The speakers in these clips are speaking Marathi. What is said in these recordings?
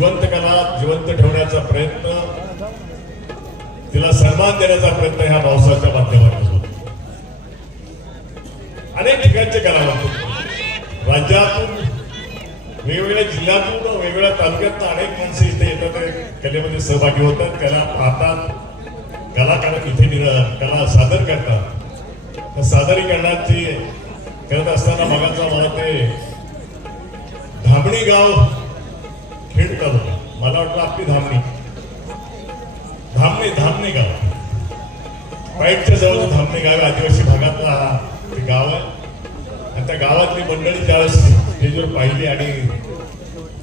जिवंत कला जिवंत ठेवण्याचा प्रयत्न. तिला सन्मान देण्याचा प्रयत्न ह्या पावसाच्या माध्यमातून अनेक ठिकाणचे कलावंत राज्यातून वेगवेगळ्या जिल्ह्यातून वेगवेगळ्या तालुक्यातून अनेक माणसं इथे येतात. कलेमध्ये सहभागी होतात कला पाहतात. कलाकार इथे कला सादर करतात. सादरीकरणाची करत असताना मगाचा मला ते धामणी गाव खेड तालुका मला वाटलं आपली धामणी. धामणे धामणे गाव. पाईटच्या जवळ धामणे गाव आहे, आदिवासी भागातला हा ते गाव आहे. आणि त्या गावातली मंडळी ज्यावेळेस स्टेजवर पाहिली आणि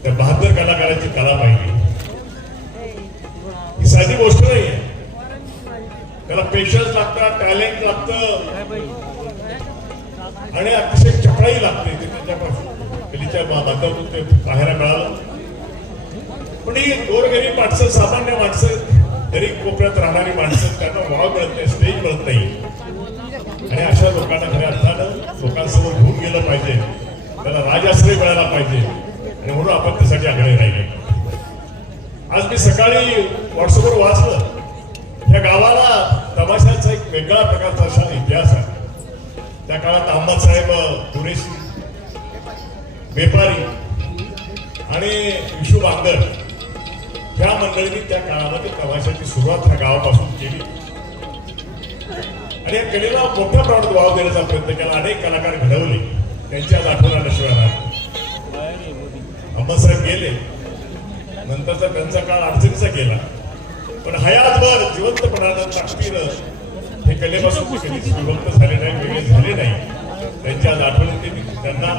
त्या बहादर कलाकारांची कला पाहिली. ही साधी गोष्ट नाही आहे. त्याला पेशन्स लागतात टॅलेंट लागतं. आणि अतिशय चपळाई लागते. ते त्यांच्या कलेच्या ते पाहायला मिळालं. पण ही गोरगरीब माणसं सामान्य माणसं गरीब कोपऱ्यात राहणारी माणसं त्यांना वाव मिळत नाही स्टेज मिळत नाही. आणि अशा लोकांना खऱ्या अर्थानं लोकांसमोर घेऊन गेलं पाहिजे. त्याला राजाश्रय मिळाला पाहिजे. आणि म्हणून आपण त्यासाठी आग्रही राहिले. आज मी सकाळी व्हॉट्सअपवर वाचलं. या गावाला तमाशाचा एक वेगळा प्रकारचा असा इतिहास आहे. त्या काळात अहमदसाहेब कुरेशी व्यापारी आणि विशू बांगर ह्या मंडळींनी त्या काळामध्ये प्रवाशाची सुरुवात ह्या गावापासून केली. आणि या कलेला मोठ्या प्रमाणात वाव देण्याचा प्रयत्न केला. अनेक कलाकार घडवले. त्यांच्या आज आठवण आल्याशिवाय राहत गेले. नंतरचा त्यांचा काळ अडचणीचा गेला. पण हयातभर जिवंतपणानं ताकदीनं हे कलेपासून कधीच विभक्त झाले नाही वेगळे झाले नाही. त्यांच्या आज आठवणी त्यांना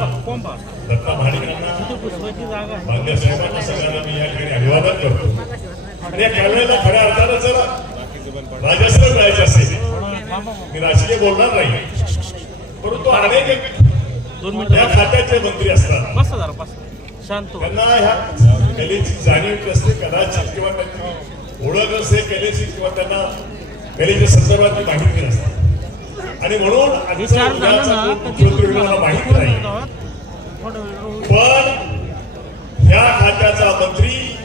दत्ता महाडिकांना बांगल्या साहेबांना अभिवादन करतो. आणि या कलेला खऱ्या अर्थानं जर राजाश्रय मिळायचं असेल. मी राजकीय बोलणार नाही. परंतु अनेक या खात्याचे मंत्री असतात. हो. त्यांना ह्या कलेची जाणीव नसते कदाचित किंवा त्यांची ओळख नसते कलेची किंवा त्यांना कलेच्या संदर्भातली माहिती नसते. आणि म्हणून मुख्यमंत्री मला माहिती नाही. पण ह्या खात्याचा मंत्री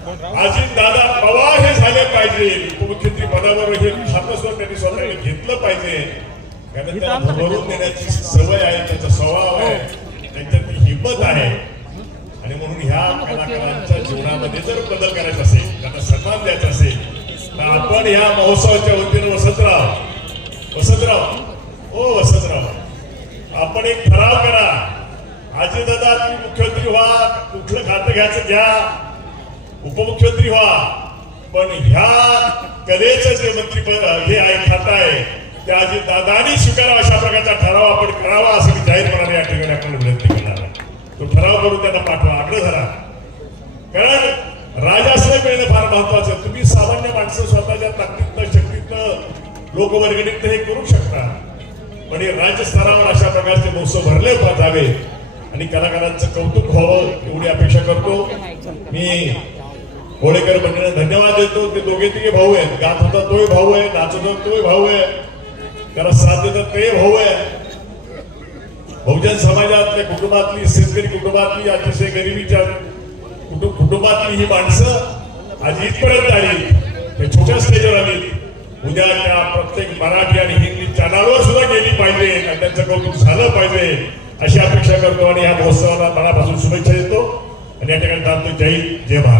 अजित दादा पवार हे झाले पाहिजे. उपमुख्यमंत्री पदावर हे स्वतः त्यांनी स्वतःने घेतलं पाहिजे. कारण त्यांना भरून देण्याची सवय आहे त्याचा स्वभाव आहे. त्यांच्यात ती हिंमत आहे. आणि म्हणून ह्या कलाकारांच्या जीवनामध्ये जर बदल करायचा असेल त्यांना सन्मान द्यायचा असेल तर आपण ह्या महोत्सवाच्या वतीनं वसंतराव वसंतराव ओ वसंतराव आपण एक ठराव करा. आजी दादा तुम्ही मुख्यमंत्री व्हा. कुठलं खातं घ्यायचं घ्या. उपमुख्यमंत्री व्हा. पण ह्या कलेचं जे मंत्रीपद हे आहे खातं आहे त्या जे दादानी स्वीकारावा अशा प्रकारचा ठराव आपण करावा असं मी जाहीरपणाने या ठिकाणी आपण विनंती करणार आहे. तो ठराव करून त्यांना पाठवा आग्रह धरा. कारण राजाश्रय मिळणं फार महत्वाचं तुम्ही सामान्य माणसं स्वतःच्या ताकदीतनं शक्तीतनं लोकवर्गणीतनं हे करू शकता. पण हे राज्य स्तरावर अशा प्रकारचे महोत्सव भरले पा- जावे आणि कलाकारांचं कौतुक व्हावं एवढी अपेक्षा करतो. मी होळेकर मंडळाला धन्यवाद देतो. ते दोघे तिघे भाऊ आहेत. गात होता तोही भाऊ आहे नाचत होता तोही भाऊ आहे. त्याला साथ देतात ते भाऊ आहे. बहुजन समाजातल्या कुटुंबातली शेतकरी कुटुंबातली अतिशय गरिबीच्या कुटुंब कुटुंबातली ही माणसं आज इथपर्यंत आली. ते छोट्या स्टेजवर आली. उद्या त्या प्रत्येक मराठी आणि हिंदी चॅनलवर सुद्धा गेली पाहिजे. आणि त्यांचं कौतुक झालं पाहिजे. अशी अपेक्षा करतो आणि या महोत्सवाला मनापासून शुभेच्छा देतो. आणि या ठिकाणी थांबतो. जय जय महाराज